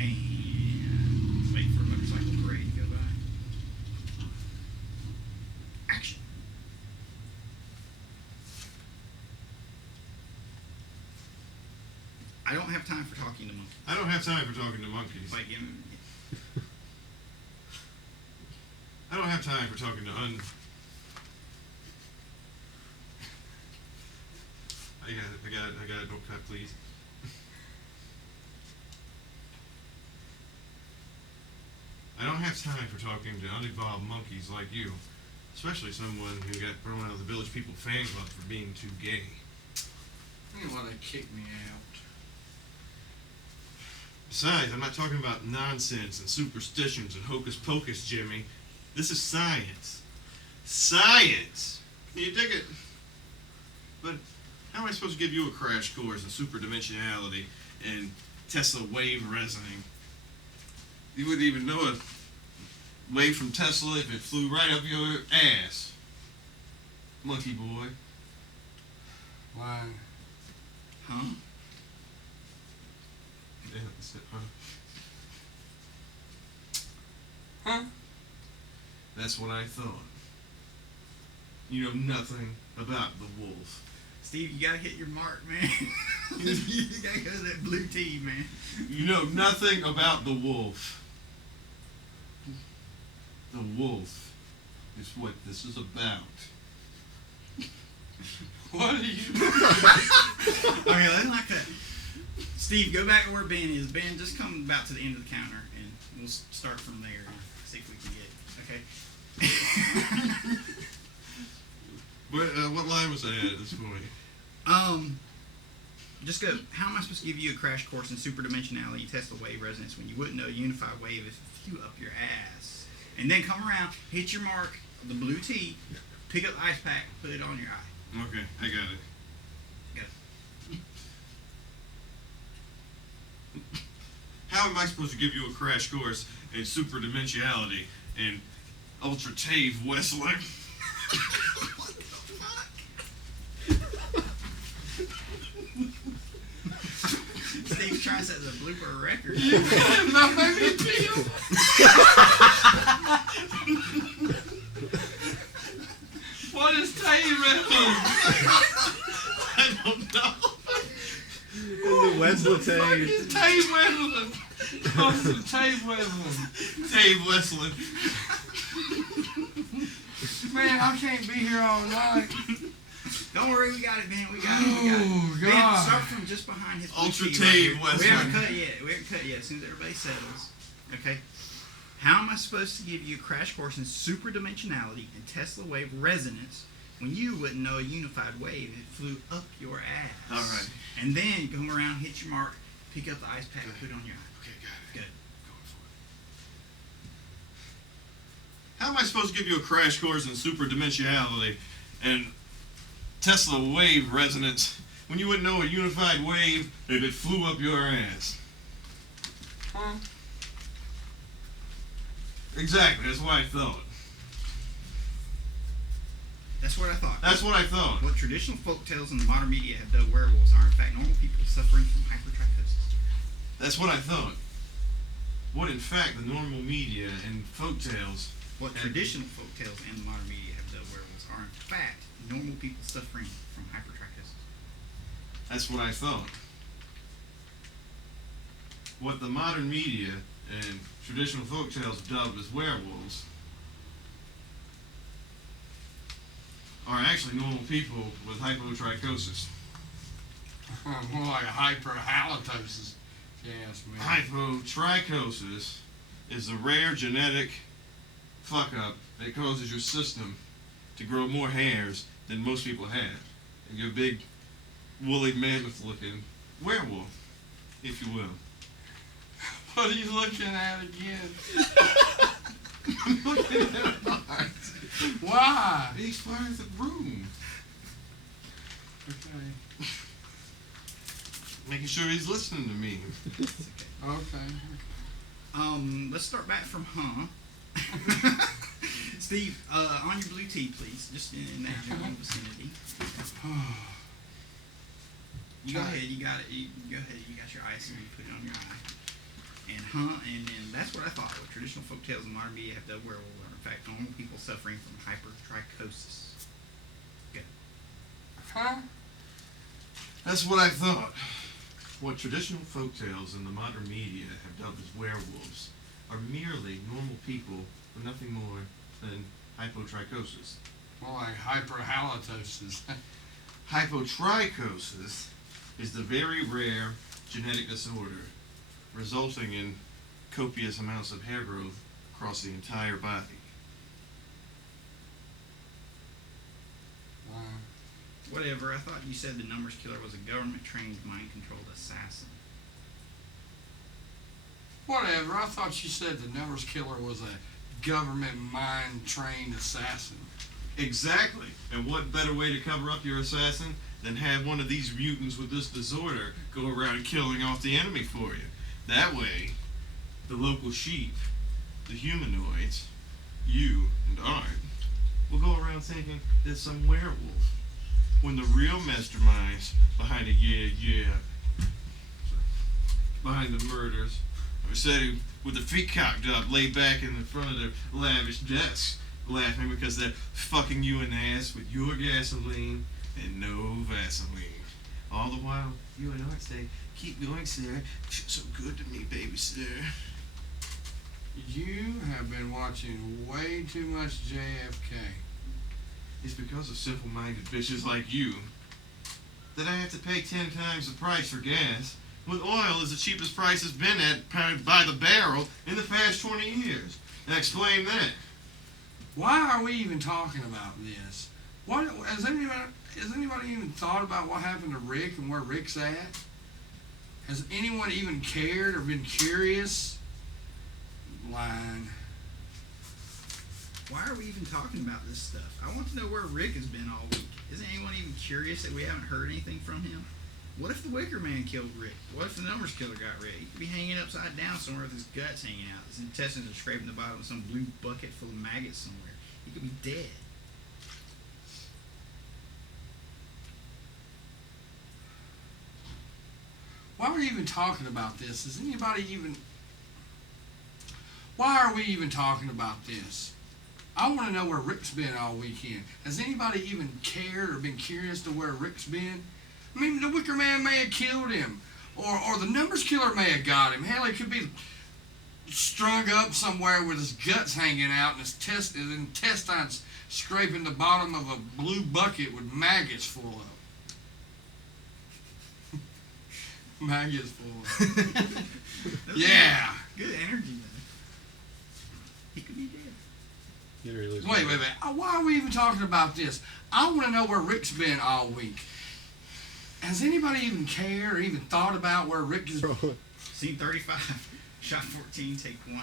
And wait for a motorcycle parade to go by. Action. I don't have time for talking to monkeys. I don't have time for talking to monkeys. Wait, give me. I don't have time for talking to I got it. Don't cut, please. I don't have time for talking to uninvolved monkeys like you, especially someone who got thrown out of the Village People fan club for being too gay. You want to kick me out? Besides, I'm not talking about nonsense and superstitions and hocus pocus, Jimmy. This is science. Science! Can you dig it? But how am I supposed to give you a crash course in superdimensionality and Tesla wave resonating? You wouldn't even know a wave from Tesla if it flew right up your ass. Monkey boy. Why? Huh? Yeah, that's it, huh? Huh? That's what I thought. You know nothing about the wolf. Steve, you gotta hit your mark, man. You gotta go to that blue tee, man. You know nothing about the wolf. The wolf is what this is about. What are you? Okay, let's like that. Steve, go back to where Ben is. Ben, just come about to the end of the counter, and we'll start from there and see if we can get it. Okay? What line was I at this point? Just go. How am I supposed to give you a crash course in superdimensionality, Tesla wave resonance, when you wouldn't know a unified wave if it flew up your ass? And then come around, hit your mark, the blue tee, pick up the ice pack, put it on your eye. Okay, I got it. Go. How am I supposed to give you a crash course in superdimensionality and ultra tave Westler? What the fuck? Steve's trying to set the blooper record. You have not made me feel. What is tave resonance? I don't know. The Wesley What tave. is tave resonance? What's the tave resonance? Tave Westler. Man, I can't be here all night. Don't worry, we got it, Ben. We got it. Oh, Ben, God. start from just behind his blue Ultra tee tave right here. Westler. We haven't cut yet. We haven't cut yet. As soon as everybody settles. Okay. How am I supposed to give you a crash course in superdimensionality and Tesla wave resonance when you wouldn't know a unified wave if it flew up your ass? All right. And then come around, hit your mark, pick up the ice pack, put it on your eye. Okay, got it. Good. Going for it. How am I supposed to give you a crash course in superdimensionality and Tesla wave resonance when you wouldn't know a unified wave if it flew up your ass? Huh? Exactly, that's what I thought. That's what I thought. That's what I thought. What traditional folk tales in the modern media have done werewolves are in fact normal people suffering from hypertrichosis. That's what I thought. What in fact the normal media and folktales. What traditional folk tales and the modern media have done werewolves are in fact normal people suffering from hypertrichosis. That's what I thought. What the modern media and traditional folktales dub as werewolves are actually normal people with hypotrichosis. More like a hyperhalitosis. Yes, man. Hypotrichosis is a rare genetic fuck up that causes your system to grow more hairs than most people have. And you're a big, woolly mammoth looking werewolf, if you will. What are you looking at again? I'm looking at Mars. Why? He explains the room. Okay. Making sure he's listening to me. Okay. Let's start back from Steve, on your blue tee, please, just in that general vicinity. You go ahead. You got it. You go ahead. You got your ice and you put it on your eye. and that's what I thought. What traditional folk tales and modern media have done werewolves are in fact normal people suffering from hypertrichosis. Huh? That's what I thought. What traditional folktales and the modern media have dubbed as werewolves are merely normal people with nothing more than hypotrichosis. More like hyperhalitosis. Hypotrichosis is the very rare genetic disorder resulting in copious amounts of hair growth across the entire body. Wow. Whatever. I thought you said the numbers killer was a government-trained, mind-controlled assassin. Whatever. I thought you said the numbers killer was a government mind-trained assassin. Exactly. And what better way to cover up your assassin than have one of these mutants with this disorder go around killing off the enemy for you? That way, the local sheep, the humanoids, you and Art, will go around thinking there's some werewolf. When the real masterminds behind behind the murders are sitting with their feet cocked up, laid back in the front of their lavish desks, laughing because they're fucking you in the ass with your gasoline and no Vaseline. All the while, you and Art say, "Keep going, sir. You're so good to me, baby, sir." You have been watching way too much JFK. It's because of simple-minded bitches like you that I have to pay 10 times the price for gas, when oil is the cheapest price it's been at by the barrel in the past 20 years. Now explain that. Why are we even talking about this? What has anybody even thought about what happened to Rick and where Rick's at? Has anyone even cared or been curious? Lying. Why are we even talking about this stuff? I want to know where Rick has been all week. Isn't anyone even curious that we haven't heard anything from him? What if the Wicker Man killed Rick? What if the numbers killer got Rick? He could be hanging upside down somewhere with his guts hanging out. His intestines are scraping the bottom of some blue bucket full of maggots somewhere. He could be dead. Why are we even talking about this? Is anybody even... Why are we even talking about this? I want to know where Rick's been all weekend. Has anybody even cared or been curious to where Rick's been? I mean, the Wicker Man may have killed him. Or the numbers killer may have got him. Hell, he could be strung up somewhere with his guts hanging out and his intestines scraping the bottom of a blue bucket with maggots full of. Maggots full of. Yeah. Good energy, though. He could be dead. Wait. Why are we even talking about this? I want to know where Rick's been all week. Has anybody even cared or even thought about where Rick is? Scene 35, shot 14, take 1.